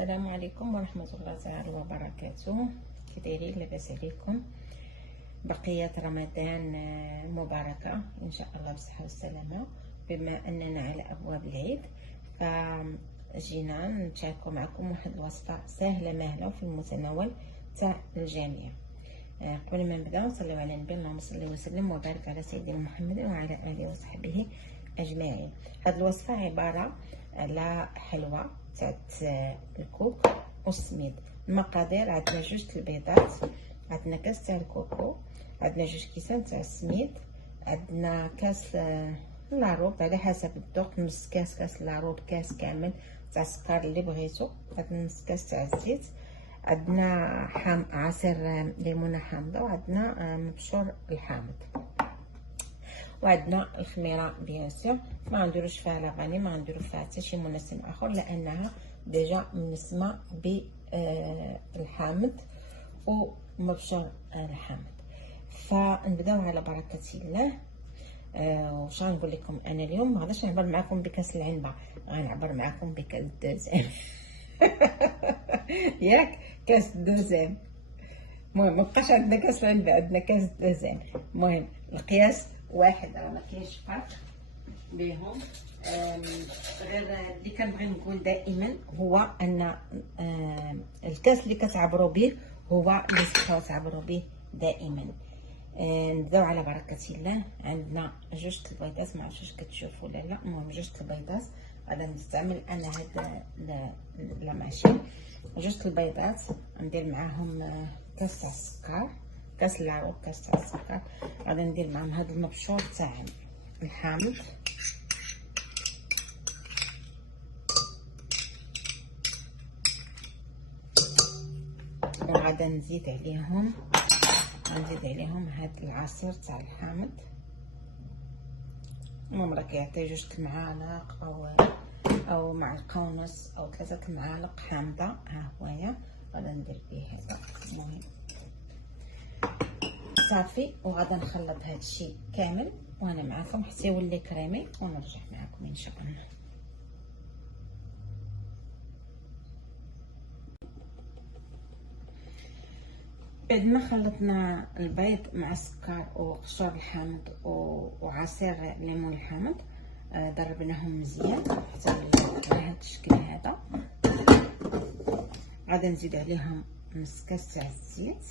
السلام عليكم ورحمة الله تعالى وبركاته. كي دايرين؟ لاباس عليكم؟ بقية رمضان مباركة إن شاء الله بالصحة والسلامة. بما أننا على أبواب العيد فجينا نشاركوا معكم واحد الوصفة سهلة مهلة وفي المتناول تاع الجميع. قبل ما نبداو نصليو على النبي، اللهم صل وسلم وبارك على سيدنا محمد وعلى آله وصحبه أجمعين. هاد الوصفة عبارة على حلوى تاع الكوك والسميد. المقادير: عندنا 2 البيضات، عندنا كاس تاع الكوكو، عندنا 2 كيسان تاع السميد، عندنا كاس لاروب على حسب الذوق، نص كاس لاروب، كاس كامل تاع السكر اللي بغيتو، عندنا نص كاس تاع الزيت، عندنا عصير ليمونه حامضه، وعندنا مبشور الحامض، وعندنا الخميره بيان سور. ما غنديروش فيها لافاني، ما غنديرو فيها حتى شي منسم اخر لانها ديجا منسمه بالحامض ومبشور الحامض. فنبداو على بركه الله. واش غنقول لكم انا اليوم؟ ما غاديش نعبر معكم بكاس العنبه، غنعبر معكم بكاس الدوزام. ياك كاس الدوزام. المهم مبقاش عندنا كاس العنبه، عندنا كاس الدوزام. المهم القياس واحد، راه ما كاينش فرق بينهم. غير اللي كنبغي نقول دائما هو ان الكاس اللي كتعبروا به هو اللي تبقاو تعبروا به دائما. نبداو على بركه الله. عندنا 2 البيضات، ما عرفتش واش كتشوفوا ولا لا. المهم 2 البيضات غادي نستعمل انا هاد لا ماشين. 2 البيضات ندير معاهم كاس تاع السكر، كاس لاروب، كاس تاع السكر. غادي ندير معاهم هاد المبشور تاع الحامض، وغادي نزيد عليهم هاد العصير تاع الحامض. المهم راه كيعطي 2 المعالق او معلقه ونص او 3 المعالق حامضه. ها هويا غادي ندير به هذا. المهم صافي، وغادي نخلط هذا الشيء كامل وانا معكم حتى يولي كريمي، ونرجع معكم ان شاء الله. بعد ما خلطنا البيض مع السكر وقشور الحامض وعصير ليمون الحامض، ضربناهم مزيان حتى على هذا الشكل هذا. غادي نزيد عليهم نص كاس تاع الزيت،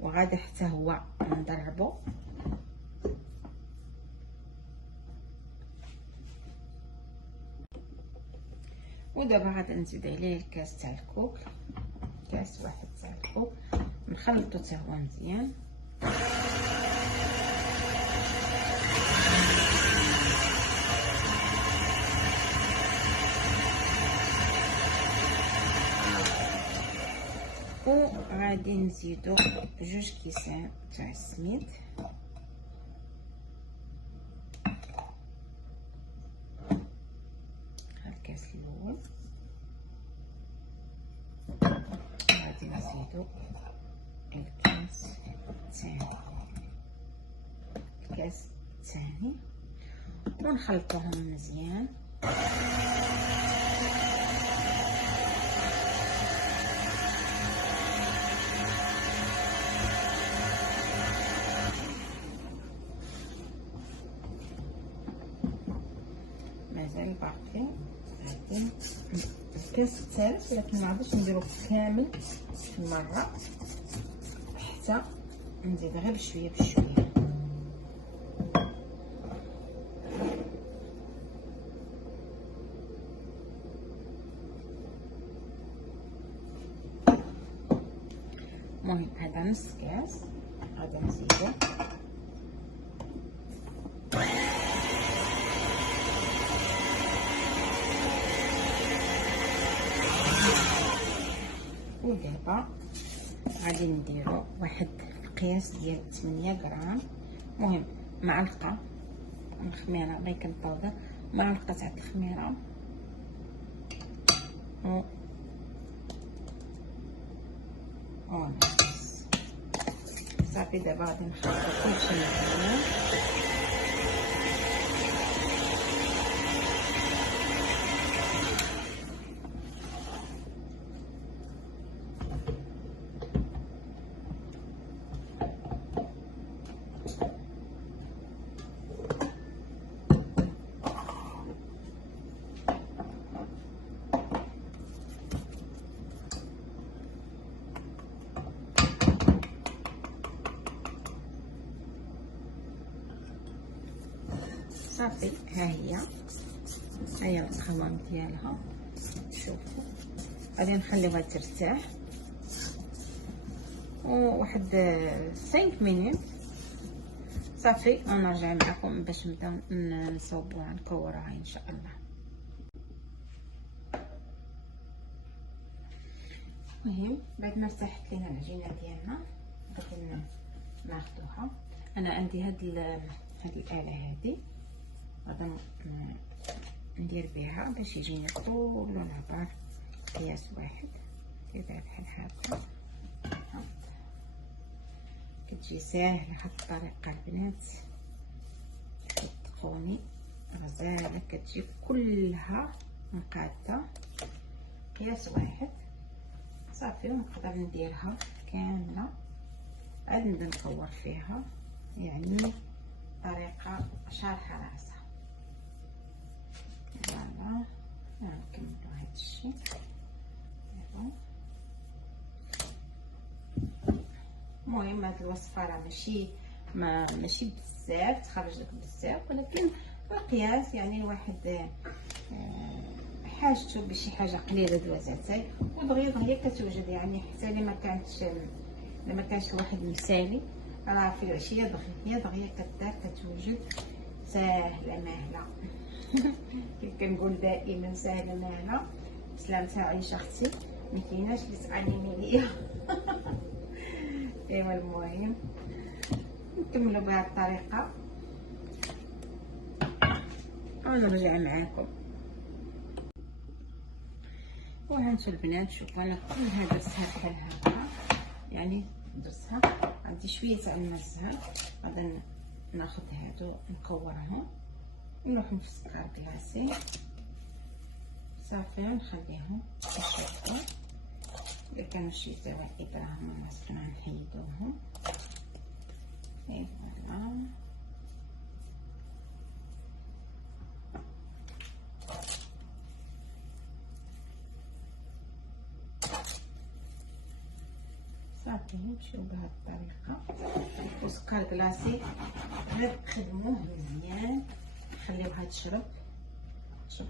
وغادي حتى هو نضربو. ودابا غادي نزيد عليه الكاس تاع الكوك، كاس واحد تاع الكوك، نخلطو حتى هو مزيان. وغادي نزيدو 2 كيسان تاع السميد، الكاس الاول. غادي نزيدو الكاس الثاني ونخلطوهم مزيان. مازال باقي غادي الكاس الثالث، ولكن ما غاديش نديرو كامل في المره، حتى نزيد غير بشويه بشويه. المهم هذا نص كاس غادي نزيدو، ودابا غادي نديرو واحد القياس ديال 8 غرام. المهم معلقه الخميره بيكنج باودر، معلقه تاع الخميره، صافي. دابا غادي نخلطو كلشي مزيان. صافي. ها هي القوام ديالها. شوفوا غادي نخليوها ترتاح وواحد 5 مينوت صافي، ونرجع معكم باش نبداو نصوبوها نكوروها ان شاء الله. المهم بعد ما ارتاحت لينا العجينه ديالنا غادي ناخذوها. انا عندي هاد الاله هادي غادي ندير بها باش يجينا طول العبار قياس واحد. كيبان بحال هكا كتجي ساهله هاد الطريقه البنات، صدقوني غزاله كتجي كلها مقاده قياس واحد صافي. ونقدر نديرها كامله عاد نبدا نكور فيها، يعني طريقه شارحه راسها. فوالا نكملو هاد الشيء. المهم هاد الوصفه راه ماشي بزاف تخرج لك بزاف، ولكن القياس يعني الواحد حاجته بشي حاجه قليله دوازاتاي ودغيا هي كتوجد. يعني حتى اللي ما كانش الواحد مسالي راه في العشيه دغيا كدار كتوجد ساهله ماهله. كيف كنقول دائما ساهله ماهله. سلامتها عيشه اختي، ما كايناش اللي تعانيني ليا. ايوا المهم نكملوا بهذه الطريقه ونرجع معاكم. وهانتو البنات شوفوا انا كلها درتها بحال هكا، يعني درتها عندي شويه تاع الماء الزهر. غادي ناخذ هادو نكورهم ونروح نفسكر كلاصي صافي. نخليهم يشربوا. الا كانوا شي زوائد راهم خاصنا نحيدوهم. اي فوالا صافي. نمشيو بهاد الطريقه. وسكر كلاصي غير خدموه مزيان، خليوها تشرب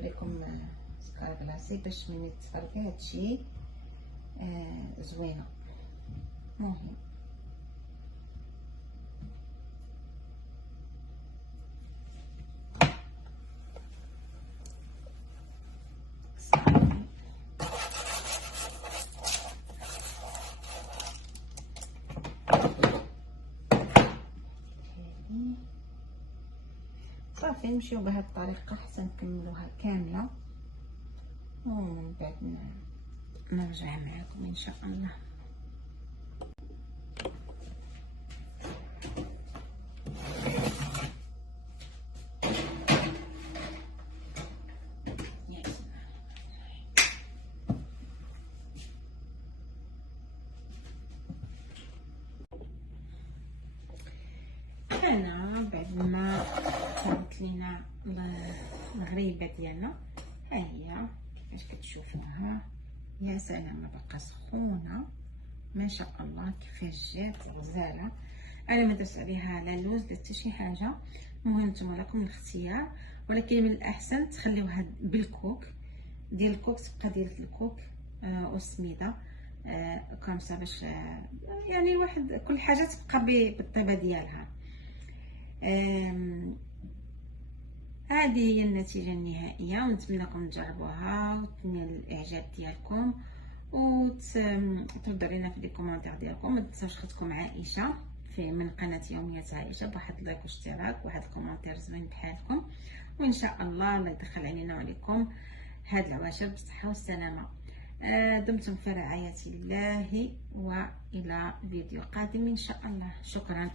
لكم سكر كلاصي باش ملي تفرقي هادشي زوينه. مهم صافي. نمشيو بهاد الطريقه حتى نكملوها كامله ومن بعد نرجع معكم ان شاء الله. انا بعد ما صارت لينا الغريبه ديالنا ها هي كيفاش كتشوفوها. يا سلام باقا سخونه ما شاء الله كيفاش جات غزاله. انا ما درت عليها لا لوز لا حتى شي حاجه. المهم نتوما لكم الاختيار، ولكن من الاحسن تخليوها بالكوك ديال الكوك، تبقى ديال الكوك والسميده كمسه باش يعني الواحد كل حاجه تبقى بالطيبه ديالها. هذه هي النتيجه النهائيه، ونتمنىكم تجربوها وتنال الاعجاب ديالكم وتردوا لنا في لي كومونتير ديالكم. ما تنساوش خدكم عائشه من قناه يوميات عائشه بواحد لايك واشتراك وواحد الكومونتير زوين بحالكم، وان شاء الله الله يدخل علينا وعليكم هاد العواشر بالصحه والسلامه. دمتم في رعايه الله، والى فيديو قادم ان شاء الله. شكرا.